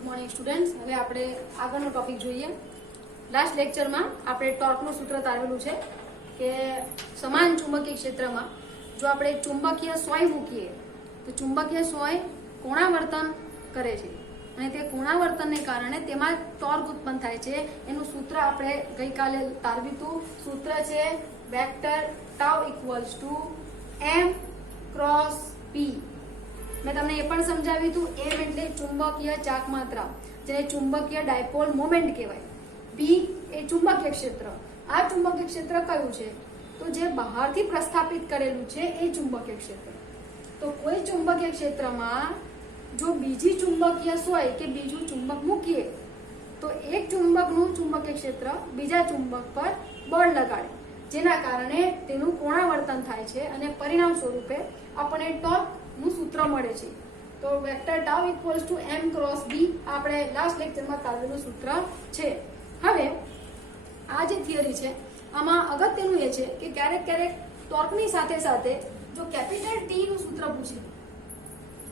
Good morning students. હવે આપણે આગળનો ટોપિક જોઈએ। લાસ્ટ લેક્ચરમાં આપણે ટોર્કનું સૂત્ર તારવેલું છે કે સમાન ચુંબકીય ક્ષેત્રમાં જો આપણે ચુંબકીય સોય મૂકીએ તો ચુંબકીય સોય કોણાવર્તન કરે છે અને તે કોણાવર્તનને કારણે તેમાં ટોર્ક ઉત્પન્ન થાય છે। એનું સૂત્ર આપણે ગઈકાલે તારવ્યું હતું। સૂત્ર છે vector tau equals to m cross p। मैं तमने ये पण समझाव्યું હતું। m એટલે ચુંબકીય ચાક માત્રા જેને ચુંબકીય ડાયપોલ મોમેન્ટ કહેવાય। p એ ચુંબકીય ક્ષેત્ર। આ ચુંબકીય ક્ષેત્ર કયું છે તો જે બહારથી પ્રસ્થાપિત કરેલું છે એ ચુંબકીય ક્ષેત્ર। તો કોઈ ચુંબકીય ક્ષેત્રમાં જો બીજી ચુંબકીય સોય કે બીજું ચુંબક મૂકીએ તો એક ચુંબકનું ચુંબકીય ક્ષેત્ર બીજા ચુંબક પર બળ લગાડે જેના કારણે તેનું કોણાવર્તન થાય છે અને પરિણામ સ્વરૂપે આપણને ટોર્ક નું સૂત્ર મળે છે। તો vector tau equals to m cross b આપણે લાસ્ટ લેક્ચરમાં તારવેલું સૂત્ર છે। હવે આ જે થિયરી છે આમાં અગત્યનું એ છે કે ક્યારેક ક્યારેક ટોર્કની સાથે સાથે જો કેપિટલ T નું સૂત્ર પૂછે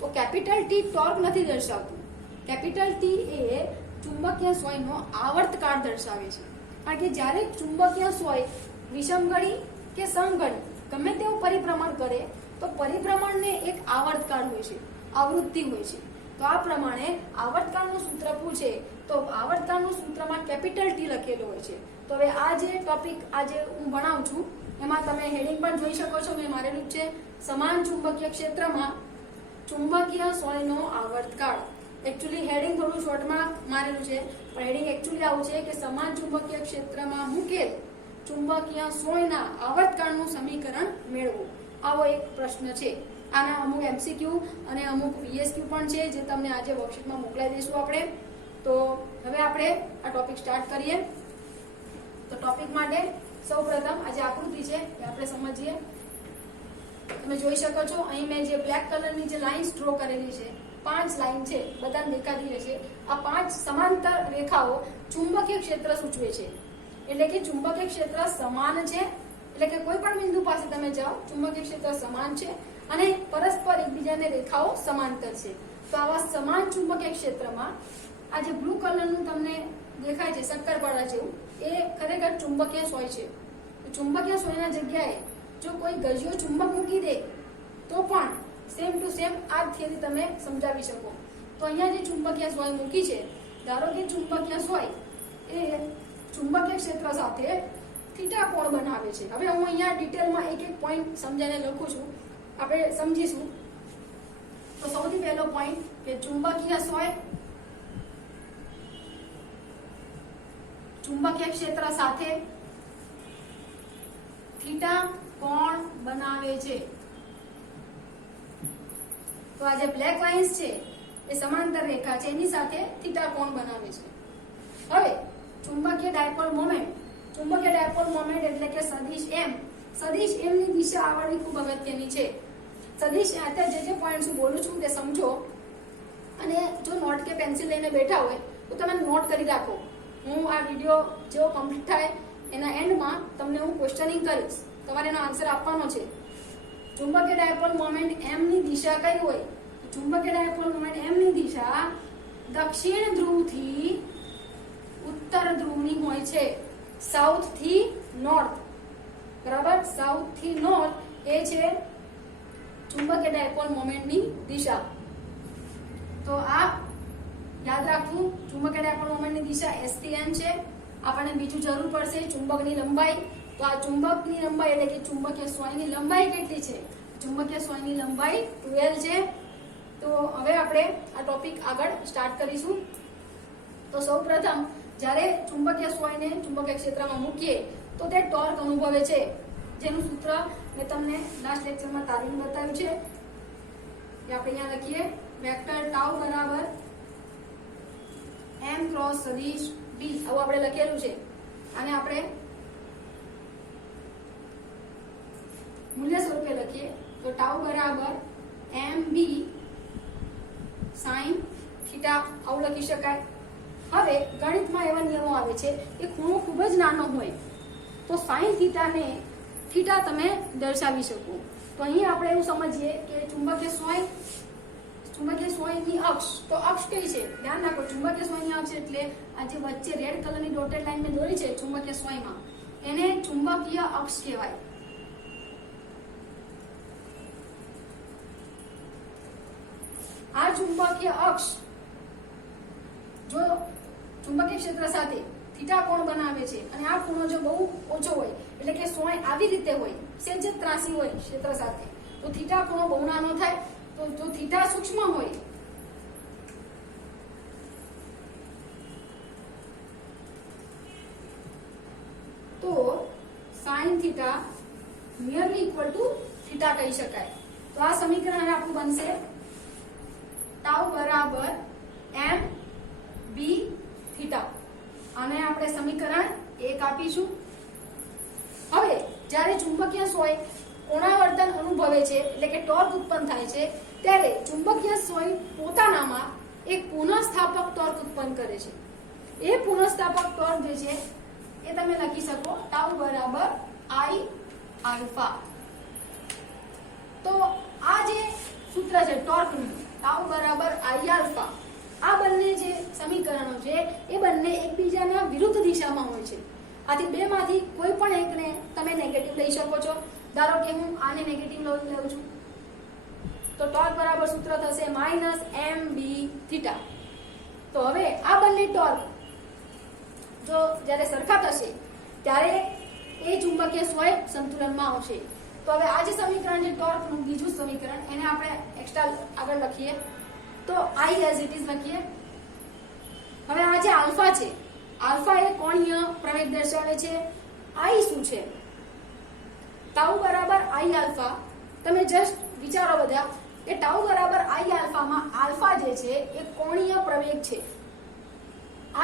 તો કેપિટલ T ટોર્ક નથી દર્શાવતું। કેપિટલ T એ ચુંબકીય સોયનો આવર્તકાળ દર્શાવે છે। કારણ કે જ્યારે ચુંબકીય સોય વિષમગણી કે સમગણી ગમે તેવું પરિભ્રમણ કરે તો પરિભ્રમણને એક આવર્તકાળ હોય છે, આવૃત્તિ હોય છે। તો આ પ્રમાણે આવર્તકાળનું સૂત્ર પૂછે તો આવર્તકાળનું સૂત્રમાં કેપિટલ T લખેલું હોય છે। તો હવે આ જે ટોપિક આજે હું ભણાવું છું એમાં તમે હેડિંગ પણ જોઈ શકો છો। મેં મારેલું છે સમાન ચુંબકીય ક્ષેત્રમાં ચુંબકીય સોયનો આવર્તકાળ। એકચ્યુઅલી હેડિંગ થોડું શોર્ટમાં મારેલું છે પણ હેડિંગ એકચ્યુઅલી આવું છે કે સમાન ચુંબકીય ક્ષેત્રમાં મૂકેલ ચુંબકીય સોયના આવર્તકાળનું સમીકરણ મેળવો। આવો એક પ્રશ્ન છે। આના અમુક એમસીક્યુ અને અમુક વીએસક્યુ પણ છે જે તમને આજે વર્કશીટમાં મોકલાવી દઈશું આપણે। તો હવે આપણે આ ટોપિક સ્ટાર્ટ કરીએ। તો ટોપિક માટે સૌપ્રથમ આ જે આકૃતિ છે એ આપણે સમજીએ। તમે જોઈ શકો છો અહીં મેં જે બ્લેક કલરની જે લાઇન્સ ડ્રો કરેલી છે 5 લાઇન છે, બધાને દેખાતી રહેશે। આ 5 સમાંતર રેખાઓ ચુંબકીય ક્ષેત્ર સૂચવે છે। એટલે કે ચુંબકીય ક્ષેત્ર સમાન છે, એટલે કે કોઈ પણ બિંદુ પાસે તમે જાઓ ચુંબકીય ક્ષેત્ર સમાન છે અને પરસ્પર એકબીજાને રેખાઓ સમાંતર છે। તો આવા સમાન ચુંબકીય ક્ષેત્રમાં આ જે બ્લુ કલરનું તમને દેખાય છે શક્કરપારા જેવું એ ખરેખર ચુંબકીય સોય છે। ચુંબકીય સોયના જગ્યાએ જો કોઈ ગજિયો ચુંબક મૂકી દે તો પણ સેમ ટુ સેમ આ થિયરી તમે સમજાવી શકો। તો અહીંયા જે ચુંબકીય સોય મૂકી છે, ધારો કે ચુંબકીય સોય એ ચુંબકીય ક્ષેત્ર સાથે થીટા કોણ બનાવે છે। હવે હું અહીંયા ડિટેલમાં એક એક પોઈન્ટ સમજાવીને લખું છું, આપણે સમજીશું। તો સૌથી પહેલો પોઈન્ટ કે ચુંબકીય સોય ચુંબકીય ક્ષેત્ર સાથે થીટા કોણ બનાવે છે। તો આ જે બ્લેક લાઇન્સ છે એ સમાંતર રેખા છે, એની સાથે થીટા કોણ બનાવે છે। હવે ચુંબકીય ડાયપોલ મોમેન્ટ, ચુંબકીય ડાયપોલ મોમેન્ટ એટલે કે સદિશ m, સદિશ m ની દિશા આવડવી ખૂબ અગત્યની છે। સદિશ અત્યારે જે પોઈન્ટ હું બોલું છું તે સમજો અને જો નોટ કે પેન્સિલ લઈને બેઠા હોય તો તમે નોટ કરી રાખો। હું આ વિડીયો જેવો કમ્પ્લીટ થાય એના એન્ડમાં તમને હું ક્વેશ્ચનિંગ કરીશ, તમારે એનો આન્સર આપવાનો છે। ચુંબકીય ડાયપોલ મોમેન્ટ m ની દિશા કઈ હોય? ચુંબકીય ડાયપોલ મોમેન્ટ m ની દિશા દક્ષિણ ધ્રુવથી ઉત્તર ધ્રુવની હોય છે। સાઉથ થી નોર્થ, બરાબર? સાઉથ થી નોર્થ એ છે ચુંબકીય ડાયપોલ મોમેન્ટની દિશા। તો આ યાદ રાખવું, ચુંબકીય ડાયપોલ મોમેન્ટની દિશા s થી n છે। આપણને બીજું જરૂર પડશે ચુંબકની લંબાઈ। તો આ ચુંબકની લંબાઈ એટલે કે ચુંબકીય સોયની લંબાઈ કેટલી છે? ચુંબકીય સોયની લંબાઈ 12 છે। તો હવે આપણે આ ટોપિક આગળ સ્ટાર્ટ કરીશું। તો સૌપ્રથમ જ્યારે ચુંબકીય સોયને ચુંબકીય ક્ષેત્રમાં મૂકીએ તો તે ટોર્ક અનુભવે છે, જેનું સૂત્ર મેં તમને લાસ્ટ લેક્ચરમાં તારવીને બતાવ્યું છે। એ આપણે અહીંયા લખીએ વેક્ટર ટાઉ બરાબર m ક્રોસ સદિશ b, આવું આપણે લખેલું છે। આને આપણે મૂલ્ય સ્વરૂપે લખીએ તો ટાઉ બરાબર mb sin થીટા, આવું લખી શકાય। હવે ગણિતમાં એવા નિયમો આવે છે કે ખૂણો ખૂબ જ નાનો હોય તો sin થીટાને થીટા તમે દર્શાવી શકો। તો અહીં આપણે એવું સમજીએ કે ચુંબકીય સોય ચુંબકીય સોયની અક્ષ, તો અક્ષ કઈ છે? ધ્યાન રાખો, ચુંબકીય સોયની અક્ષ એટલે આ જે વચ્ચે રેડ કલરની ડોટેડ લાઈન મેં દોરી છે ચુંબકીય સોયમાં, એને ચુંબકીય અક્ષ કહેવાય. આ ચુંબકીય અક્ષ જો ચુંબકીય ક્ષેત્ર સાથે થીટા કોણ બનાવે છે અને આ ખૂણો જો બહુ ઓછો હોય એટલે કે સોય આવી રીતે હોય, સેજ ત્રાસી હોય ક્ષેત્ર સાથે, તો થીટા ખૂણો બહુ નાનો થાય. તો જો થીટા સૂક્ષ્મ હોય તો sin theta nearly equal to theta કહી શકાય. તો આ સમીકરણ હવે આપણું બનશે ટાઉ બરાબર m b થીટા, અને આપણે સમીકરણ 1 આપીશું. હવે જ્યારે ચુંબકીય સોય કોણાવર્તન અનુભવે છે એટલે કે ટોર્ક ઉત્પન્ન થાય છે, ત્યારે ચુંબકીય સોય પોતાનામાં એક પુનઃસ્થાપક ટોર્ક ઉત્પન્ન કરે છે. એ પુનઃસ્થાપક ટોર્ક જે છે એ તમે લખી શકો ટાઉ બરાબર i આલ્ફા. તો આ જે સૂત્ર છે ટોર્કનું, ટાઉ બરાબર i આલ્ફા, આ બંને જે સમીકરણો છે એ બંને એકબીજાના વિરુદ્ધ દિશામાં હોય છે. આથી બેમાંથી કોઈ પણ એકને તમે નેગેટિવ લઈ શકો છો. ધારો કે હું આને નેગેટિવ લઉં છું તો ટોર્ક બરાબર સૂત્ર થશે -mb થીટા. તો હવે આ બંને ટોર્ક જો જ્યારે સરખા થશે ત્યારે એ ચુંબકીય સોય સંતુલનમાં આવશે. તો હવે આ જે સમીકરણ છે ટોર્કનું બીજું સમીકરણ, એને આપણે એક્સ્ટ્રા આગળ લખીએ તો i એઝ ઇટ ઇઝ લખીએ. હવે આ જે આલ્ફા છે, આલ્ફા એ કોણીય પ્રવેગ દર્શાવે છે. i શું છે? ટાઉ બરાબર i આલ્ફા. તમે જસ્ટ વિચારો બધા કે ટાઉ બરાબર i આલ્ફામાં આલ્ફા જે છે એ કોણીય પ્રવેગ છે.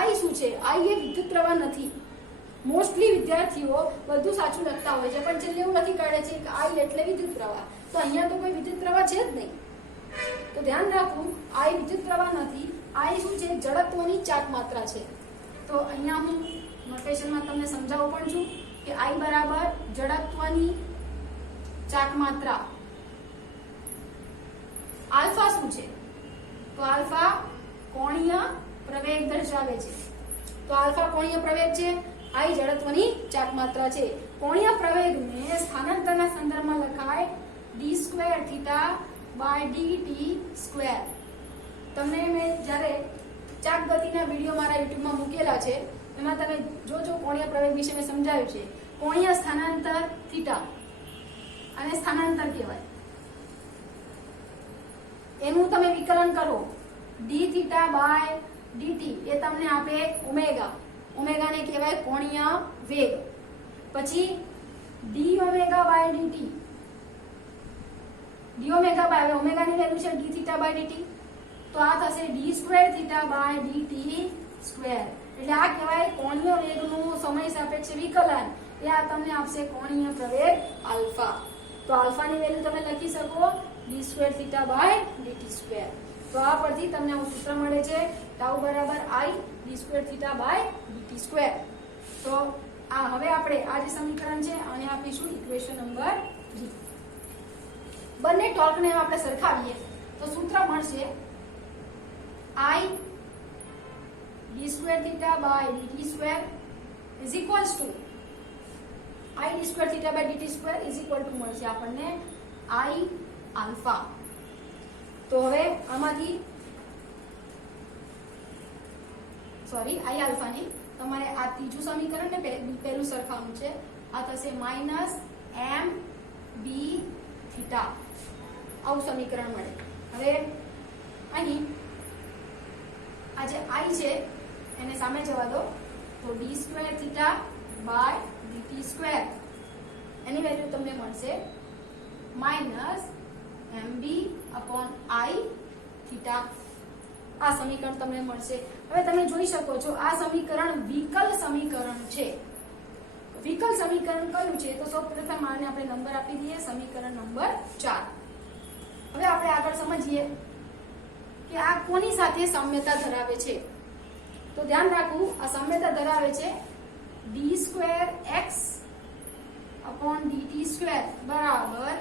i શું છે? i એ વિદ્યુત પ્રવાહ નથી. મોસ્ટલી વિદ્યાર્થીઓ બધું સાચું લખતા હોય છે પણ છેલ્લે એવું લખી કાઢે છે કે i એટલે વિદ્યુત પ્રવાહ. તો અહીંયા તો કોઈ વિદ્યુત પ્રવાહ છે જ નહીં. તો ધ્યાન રાખવું, i વિદ્યુત પ્રવાહ નથી. i શું છે? જડત્વની ચાક માત્રા છે. તો અહીંયા હું નોટેશનમાં તમને સમજાવું પણ છું કે i બરાબર જડત્વની ચાક માત્રા. આલ્ફા શું છે? તો આલ્ફા કોણીય પ્રવેગ દર્શાવે છે. તો આલ્ફા કોણીય પ્રવેગ છે, i જડત્વની ચાક માત્રા છે. કોણીય પ્રવેગને સ્થાનાંતરના સંદર્ભમાં લખાય d² થીટા બાય dt². તમને મેં જ્યારે ચાક ગતિના વિડીયો મારા યુટ્યુબમાં મૂકેલા છે એમાં તમે જોજો, કોણીય પ્રવેગ વિશે મેં સમજાવ્યું છે. કોણીય સ્થાનાંતર થીટા અને સ્થાનાંતર કહેવાય. એનું તમે વિકલન કરો d થીટા બાય dt, એ તમને આપે ઓમેગા. ઓમેગાને કહેવાય કોણીય વેગ. પછી d omega by dt, d omega by, હવે ઓમેગાની વેલ્યુ છે d થીટા બાય dt, તો આ થશે d² થીટા બાય dt². એટલે આ કહેવાય કોણીય વેગનું સમય સાપેક્ષ વિકલન. એ આ તમને આપશે કોણીય પ્રવેગ આલ્ફા. તો આલ્ફાની વેલ્યુ તમે લખી શકો d² થીટા બાય dt². તો આ પરથી તમને આવું સૂત્ર મળે છે ટાઉ બરાબર i d² theta by dt². તો આ હવે આપણે આ જે સમીકરણ છે આને આપીશું ઇક્વેશન નંબર 3. બંને ટોર્કને આપણે સરખાવીએ તો સૂત્ર મળશે i d² theta by dt² is equals to i d² theta by dt² is equal to મળશે આપણને i આલ્ફા. તો હવે આમાંથી i આલ્ફા ની તમારે આ ત્રીજું સમીકરણ ને પહેલું સરખાવવાનું છે. આ થશે -m b થીટા. આવું સમીકરણ મળે. હવે અહીં આ જે i છે એને સામે જવા દો, તો d² theta by dt² any value તમને મળશે -mb અપોન i થીટા. આ સમીકરણ તમને મળશે. હવે તમે જોઈ શકો છો આ સમીકરણ વિકલ સમીકરણ છે. વિકલ સમીકરણ કયું છે? તો સૌપ્રથમ આને આપણે નંબર આપી દઈએ, સમીકરણ નંબર 4. હવે આપણે આગળ સમજીએ કે આ કોની સાથે સામ્યતા ધરાવે છે. તો ધ્યાન રાખવું, આ સામ્યતા ધરાવે છે d²x અપોન dt² બરાબર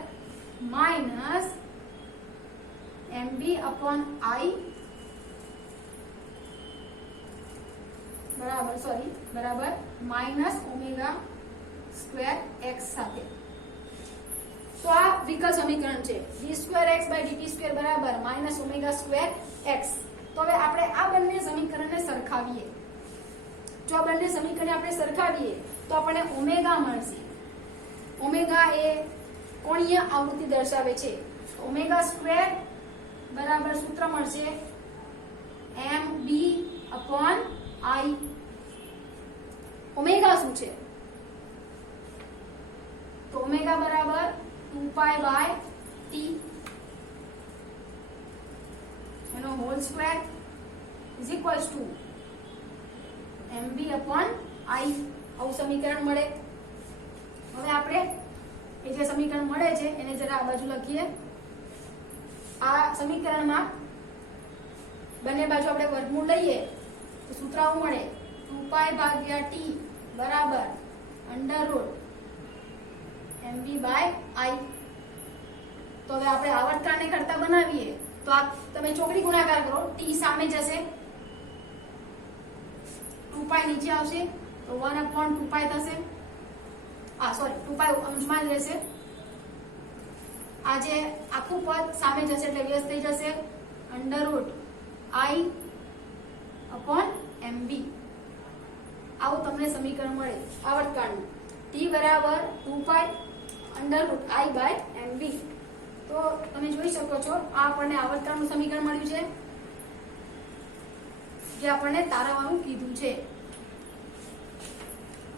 mb अपॉन i बराबर माइनस ओमेगा स्क्वेर एक्स સાથે તો આ વિકલ સમીકરણ છે d2x/dt² બરાબર માઇનસ ઓમેગા સ્ક્વેર x। તો હવે આપણે આ બંને સમીકરણને સરખાવીએ। જો આ બંને સમીકરણને આપણે સરખાવીએ તો આપણને ઓમેગા મળશે। ઓમેગા એ કોણીય આવૃત્તિ દર્શાવે છે। ઓમેગા સ્ક્વેર બરાબર સૂત્ર મળશે mb अपॉन i। ઓમેગા શું છે? તો ઓમેગા બરાબર 2π/t એનો whole square is equals two mb upon i। આવું સમીકરણ મળે। હવે આપણે એ જે સમીકરણ મળે છે એને જરા આ બાજુ લખીએ। આ સમીકરણમાં બંને બાજુ આપણે વર્ગમૂળ લઈએ તો સૂત્ર આવું મળે 2π/t બરાબર અંડર રૂટ mb/i। તો હવે આપણે આવર્તનને કરતા બનાવીએ તો આ તમે ચોકડી ગુણાકાર કરો, t સામે જશે, 2π નીચે આવશે તો 1/2π થશે। સોરી 2π અંશમાં રહેશે। આ જે આખું પદ સામે જશે એટલે વ્યસ્ત થઈ જશે under route i upon mb। આવું તમને સમીકરણ મળે આવર્તકાળનું t બરાબર 2π અંડર રૂટ i/mb। તો તમે જોઈ શકો છો આ આપણને આવર્તકાળનું સમીકરણ મળ્યું છે જે આપણને તારવવાનું કીધું છે।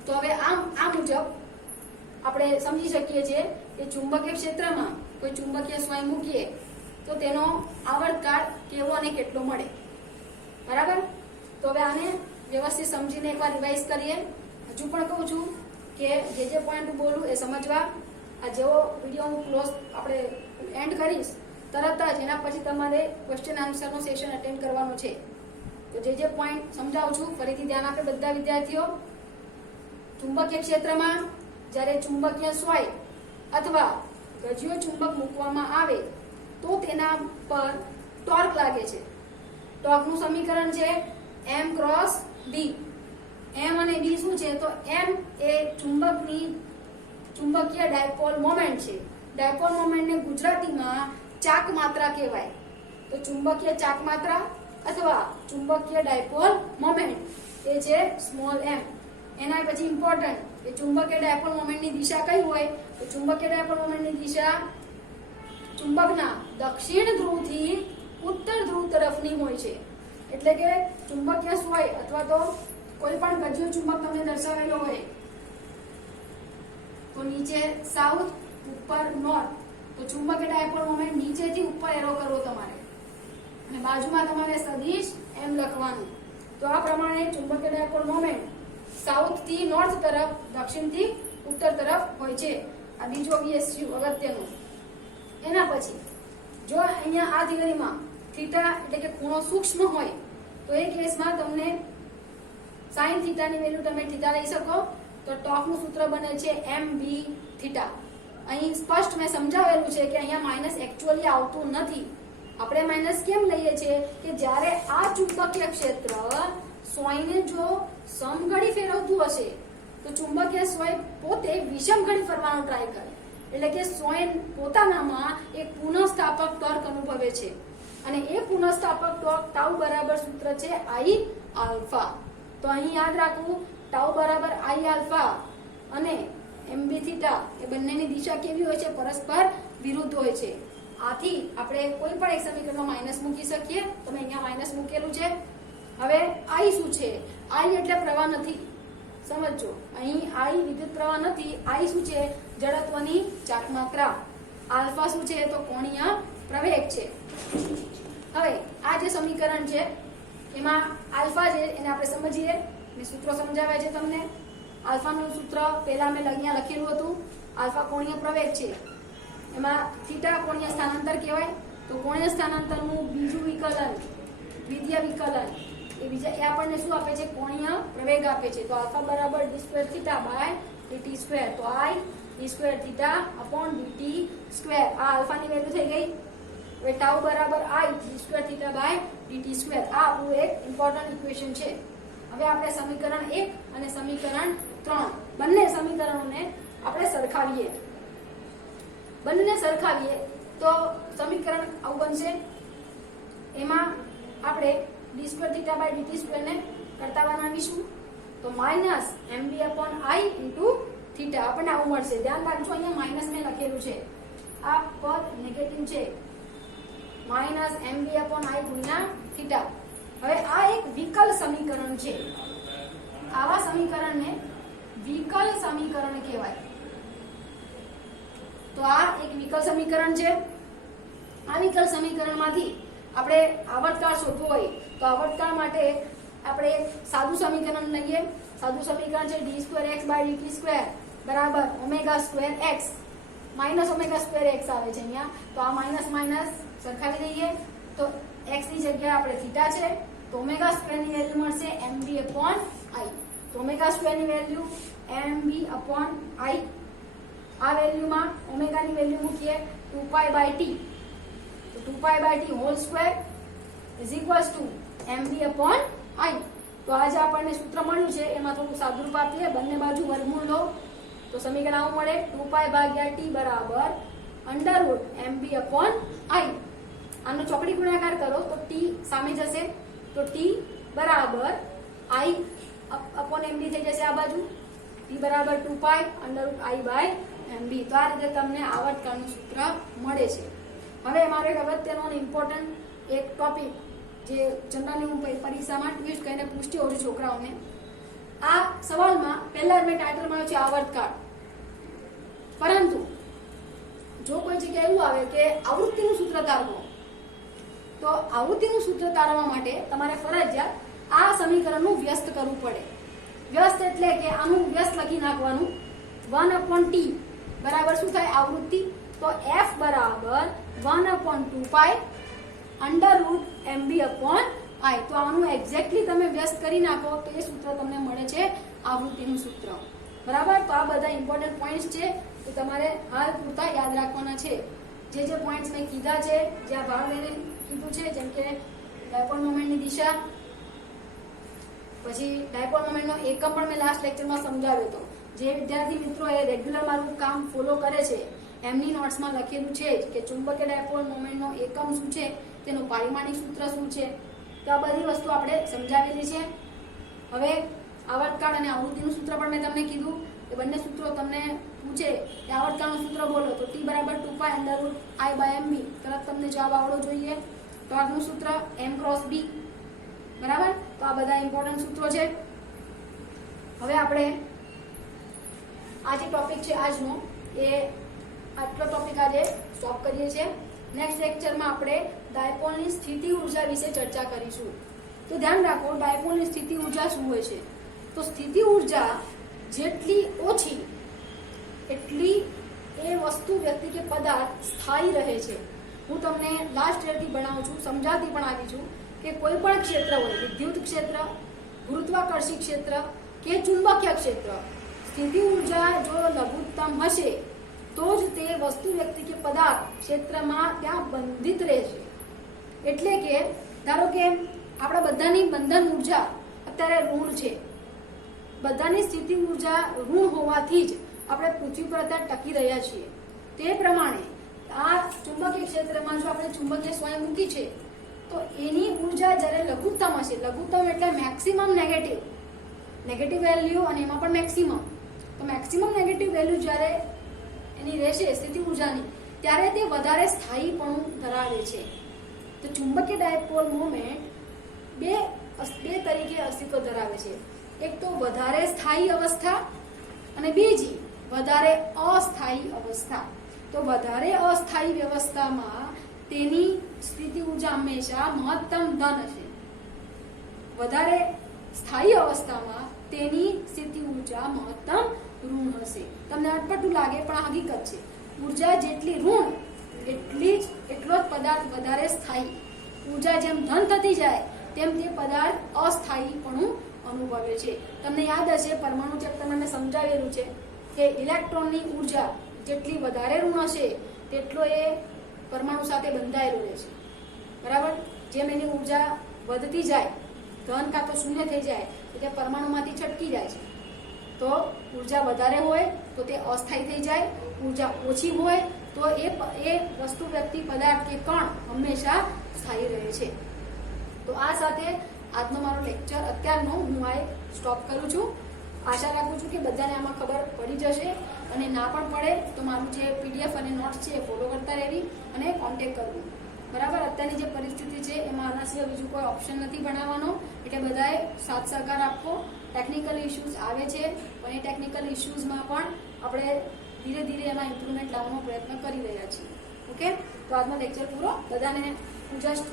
તો હવે આ મુજબ આપણે સમજી શકીએ છીએ કે ચુંબકીય ક્ષેત્રમાં કોઈ ચુંબકીય સ્વાય મૂકીએ તો તેનો આવર્તકાળ કેવો અને કેટલો મળે। બરાબર। તો હવે આને વ્યવસ્થિત સમજીને એકવાર રિવાઇઝ કરીએ। હજુ પણ કહું છું કે જે પોઈન્ટ હું બોલું એ સમજવા। આ જેવો વિડીયો હું ક્લોઝ આપણે એન્ડ કરીશ તરત જ એના પછી તમારે ક્વેશ્ચન આન્સરનો સેશન અટેન્ડ કરવાનો છે। તો જે પોઈન્ટ સમજાવું છું ફરીથી ધ્યાન આપે બધા વિદ્યાર્થીઓ। ચુંબકીય ક્ષેત્રમાં જ્યારે ચુંબકીય સ્વાય અથવા ગજ્યો ચુંબક મૂકવામાં આવે તો તેના પર ટોર્ક લાગે છે। ટોર્કનું સમીકરણ છે m ક્રોસ b। m અને b શું છે? તો m એ ચુંબકીય ડાયપોલ મોમેન્ટ છે। ડાયપોલ મોમેન્ટને ગુજરાતીમાં ચાક માત્રા કહેવાય। તો ચુંબકીય ચાક માત્રા અથવા ચુંબકીય ડાયપોલ મોમેન્ટ એ છે સ્મોલ m। એના પછી ઇમ્પોર્ટન્ટ કે ચુંબકીય ડાયપોલ મોમેન્ટની દિશા કઈ હોય? તો ચુંબકીય ડાયપોલ મોમેન્ટની દિશા ચુંબકના દક્ષિણ ધ્રુવથી ઉત્તર ધ્રુવ તરફની હોય છે। એટલે કે ચુંબકીય સ્વાય અથવા તો કોઈ પણ ગજ્યો ચુંબક તમને દર્શાવેલો હોય તો નીચે સાઉથ, ઉપર નોર્થ, તો ચુંબકીય ડાયપોલ મોમેન્ટ નીચેથી ઉપર એરો કરવો તમારે અને બાજુમાં તમારે સદિશ m લખવાનું। તો આ પ્રમાણે ચુંબકીય ડાયપોલ મોમેન્ટ સાઉથ થી નોર્થ તરફ, દક્ષિણ થી ઉત્તર તરફ હોય છે। આ બીજો VSU અગત્યનું। એના પછી જો અહીંયા આ થિયરીમાં થીટા એટલે કે ખૂણો સૂક્ષ્મ હોય તો એ કેસમાં તમને sin થીટાની વેલ્યુ તમે થીટા લઈ શકો। તો ટોર્કનું સૂત્ર બને છે mb થીટા। અહીં સ્પષ્ટ મેં સમજાવેલું છે કે અહીંયા માઇનસ એક્ચ્યુઅલી આવતું નથી। આપણે માઇનસ કેમ લઈએ છીએ કે જ્યારે આ ચુંબકીય ક્ષેત્ર સ્વાયને જો સમઘડી ફેરવતું હશે તો ચુંબકીય સ્વાય પોતે વિષમ ઘડી ફરવાનો ટ્રાય કરે। એટલે કે સ્વાય પોતાનામાં એક પુનઃસ્થાપક ટોર્ક અનુભવે છે અને એ પુનઃસ્થાપક ટોર્ક ટાઉ બરાબર સૂત્ર છે i આલ્ફા। તો અહીં યાદ રાખવું ટાઉ બરાબર i આલ્ફા અને mb થીટા એ બંનેની દિશા કેવી હોય છે? પરસ્પર વિરુદ્ધ હોય છે। આથી આપણે કોઈ પણ એક સમીકરણમાં માઈનસ મૂકી શકીએ। તમે અહીંયા માઈનસ મૂકેલું છે। હવે i શું છે? i એટલે પ્રવાહ નથી, સમજો। અહીં i વિદ્યુત પ્રવાહ નથી। i શું છે? જડત્વની ચાક માત્રા। આલ્ફા શું છે? તો કોણીય પ્રવેગ છે। હવે આ જે સમીકરણ છે એમાં આલ્ફા છે એને આપણે સમજીએ। મેં સૂત્રો સમજાવ્યા છે તમને। આલ્ફાનું સૂત્ર પહેલા મેં અહીંયા લખેલું હતું। આલ્ફા કોણીય પ્રવેગ છે, એમાં થીટા કોણીય સ્થાનાંતર કહેવાય। તો કોણીય સ્થાનાંતરનું બીજું વિકલન, દ્વિતીય વિકલન એ આપણને શું આપે છે? કોણીય પ્રવેગ આપે છે। તો આલ્ફા બરાબર d² થીટા બાય dt²। તો i d² theta upon dt²। આ આલ્ફાની વેલ્યુ થઈ ગઈ હવે ટાઉ બરાબર I d² theta by dt². આ આપણું એક ઇમ્પોર્ટન્ટ ઇક્વેશન છે. હવે આપણે સમીકરણ 1 અને સમીકરણ 3 બંને સમીકરણોને આપણે સરખાવીએ. બંનેને સરખાવીએ તો સમીકરણ આવું બનશે. એમાં આપણે d² થીટા બાય dt² ને કરતા બનાવીશું તો માઇનસ mb/i ઇન્ટુ થીટા આપણને આવું મળશે. ધ્યાન રાખજો અહીંયા માઇનસ મેં લખેલું છે, આ પદ નેગેટિવ છે. માઇનસ mb/i ગુણ્યા થીટા. હવે આ એક વિકલ સમીકરણ છે. આવા સમીકરણને વિકલ સમીકરણ કહેવાય. તો આ એક વિકલ સમીકરણ છે. આ વિકલ સમીકરણમાંથી આપણે આવર્તકાળ શોધવો હોય તો આવર્તકાળ માટે આપણે સાદું સમીકરણ લઈએ. સાદું સમીકરણ છે d²x/dt² બરાબર ω²x માઇનસ ω²x આવે છે અહીંયા. તો આ માઇનસ માઇનસ સરખાવી દઈએ તો x ની જગ્યાએ આપણે થીટા છે તો ω² ની વેલ્યુ મળશે mb/i. તો ω² ની વેલ્યુ mb/i. આ વેલ્યુમાં ω ની વેલ્યુ મૂકીએ 2π/t. તો 2π/t whole square is equals two mb/i. તો આજે આપણને સૂત્ર મળ્યું છે એમાં થોડું સાદુરૂપ આપીએ. બંને બાજુ વર્ગમૂળ લો તો સમીકરણ આવું મળે 2π/t બરાબર √mb/i. આનો ચોકડી ગુણાકાર કરો તો t સામે જશે તો t બરાબર i/mb થઈ જશે. આ બાજુ t બરાબર 2π √i/mb. તો આ રીતે તમને આવર્તકાળનું સૂત્ર મળે છે. હવે મારે એક અગત્યનો ઇમ્પોર્ટન્ટ એક ટોપિક જે જનરલી હું પરીક્ષામાં ટ્વિસ્ટ કરીને પૂછતી હોઉં છું છોકરાઓને. આ સવાલમાં પહેલા મેં ટાઇટલ મળ્યું છે આવર્તકાળ, પરંતુ જો કોઈ જગ્યાએ એવું આવે કે આવૃત્તિનું સૂત્ર તારવો તો આવૃત્તિનું સૂત્ર તારવા માટે તમારે ફરજિયાત આ સમીકરણનું વ્યસ્ત કરવું પડે. વ્યસ્ત એટલે કે આનું વ્યસ્ત લખી નાખવાનું 1/t બરાબર શું થાય આવૃત્તિ તો f બરાબર 1/2π √mb/i. તો આનું એક્ઝેક્ટલી તમે વ્યસ્ત કરી નાખો તો એ સૂત્ર તમને મળે છે આવૃત્તિનું સૂત્ર. બરાબર. તો આ બધા ઇમ્પોર્ટન્ટ પોઈન્ટ્સ છે તો તમારે હાલ પૂરતા યાદ રાખવાના છે. જે પોઈન્ટ્સ મેં કીધા છે, જ્યાં ભાગ લઈને કીધું છે, જેમ કે ડાયપોલ મોમેન્ટની દિશા, પછી ડાયપોલ મોમેન્ટનો એકમ પણ મેં લાસ્ટ લેક્ચરમાં સમજાવ્યો હતો. જે વિદ્યાર્થી મિત્રો એ રેગ્યુલર મારું કામ ફોલો કરે છે એમની નોટ્સમાં લખેલું છે કે ચુંબકીય ડાયપોલ મોમેન્ટનો એકમ શું છે, તેનું પારિમાણિક સૂત્ર શું છે. તો આ બધી વસ્તુ આપણે સમજાવેલી છે. હવે આવર્તકાળ અને આવૃત્તિનું સૂત્ર પણ મેં તમને કીધું. એ બંને સૂત્રો તમને પૂછે કે આવર્તકાળનું સૂત્ર બોલો તો t બરાબર 2π √i/mb. તરત તમને જવાબ આવડવો જોઈએ. ટોર્કનું સૂત્ર m×b. બરાબર. તો આ બધા ઇમ્પોર્ટન્ટ સૂત્રો છે. હવે આપણે આ જે ટોપિક છે આજનો એ આટલો ટોપિક આજે સ્ટોપ કરીએ છીએ. નેક્સ્ટ લેક્ચરમાં આપણે ડાયપોલની સ્થિતિ ઉર્જા વિશે ચર્ચા કરીશું. તો ધ્યાન રાખો ડાયપોલની સ્થિતિ ઉર્જા શું હોય છે. તો સ્થિતિ ઉર્જા જેટલી ઓછી એટલી એ વસ્તુ વ્યક્તિ કે પદાર્થ સ્થાયી રહે છે. હું તમને લાસ્ટ યરથી ભણાવું છું, સમજાવતી પણ આવી છું કે કોઈ પણ ક્ષેત્ર હોય, વિદ્યુત ક્ષેત્ર, ગુરુત્વાકર્ષી ક્ષેત્ર કે ચુંબકીય ક્ષેત્ર, સ્થિતિ ઉર્જા જો લઘુત્તમ હશે તો જ તે વસ્તુ વ્યક્તિ કે પદાર્થ ક્ષેત્રમાં ત્યાં બંધિત રહેશે. એટલે કે ધારો કે આપણા બધાની બંધન ઉર્જા અત્યારે ઋણ છે. બધાની સ્થિતિ ઉર્જા ઋણ હોવાથી જ આપણે પૃથ્વી પર અત્યારે ટકી રહ્યા છીએ. તે પ્રમાણે આ ચુંબકીય ક્ષેત્રમાં જો આપણે ચુંબકીય સ્વાય મૂકી છે તો એની ઉર્જા જ્યારે લઘુત્તમ હશે, લઘુત્તમ એટલે મેક્સિમમ નેગેટિવ વેલ્યુ અને એમાં પણ મેક્સિમમ, તો મેક્સિમમ નેગેટિવ વેલ્યુ જ્યારે એની રહેશે સ્થિતિ ઉર્જાની ત્યારે તે વધારે સ્થાયીપણું ધરાવે છે. તો ચુંબકીય ડાયપોલ મોમેન્ટ બે તરીકે અસ્તિત્વ ધરાવે છે. એક તો વધારે સ્થાયી અવસ્થા અને બીજી વધારે અસ્થાયી અવસ્થા. તો વધારે અસ્થાયી વ્યવસ્થામાં તેની સ્થિતિ ઉર્જા હંમેશા મહત્તમ ધન હશે. વધારે સ્થાયી અવસ્થામાં તેની સ્થિતિ ઉર્જા મહત્તમ ઋણ હશે. તમને અટપટું લાગે પણ આ હકીકત છે. ઉર્જા જેટલી ઋણ એટલો જ પદાર્થ વધારે સ્થાયી. ઉર્જા જેમ ધન થતી જાય તેમ તે પદાર્થ અસ્થાયીપણું અનુભવે છે. તમને યાદ હશે પરમાણુ ચેપ્ટરમાં મેં સમજાવેલું છે કે ઇલેક્ટ્રોનની ઉર્જા જેટલી વધારે ઋણ હશે તેટલો એ પરમાણુ સાથે બંધાયેલો રહે છે, બરાબર. જેમ એની ઉર્જા વધતી જાય, ધન કાં તો શૂન્ય થઈ જાય તો તે પરમાણુમાંથી છટકી જાય છે. તો ઉર્જા વધારે હોય તો તે અસ્થાયી થઈ જાય, ઉર્જા ઓછી હોય તો એ વસ્તુ, વ્યક્તિ, પદાર્થ કે કણ હંમેશા સ્થાયી રહે છે. તો આ સાથે આજનો મારો લેક્ચર અત્યારનો હું આ સ્ટોપ કરું છું. આશા રાખું છું કે બધાને આમાં ખબર પડી જશે, અને ના પણ પડે તો મારું જે PDF અને નોટ્સ છે એ ફોલો કરતા રહેવી અને કોન્ટેક્ટ કરવું, બરાબર. અત્યારની જે પરિસ્થિતિ છે એમાં આના સિવાય બીજું કોઈ ઓપ્શન નથી ભણાવવાનો, એટલે બધાએ સાથ સહકાર આપવો. ટેકનિકલ ઇશ્યુઝ આવે છે, પણ એ ટેકનિકલ ઇશ્યુઝમાં પણ આપણે ધીરે ધીરે એમાં ઇમ્પ્રુવમેન્ટ લાવવાનો પ્રયત્ન કરી રહ્યા છીએ. ઓકે, તો આજનો લેક્ચર પૂરો. બધાને હું જસ્ટ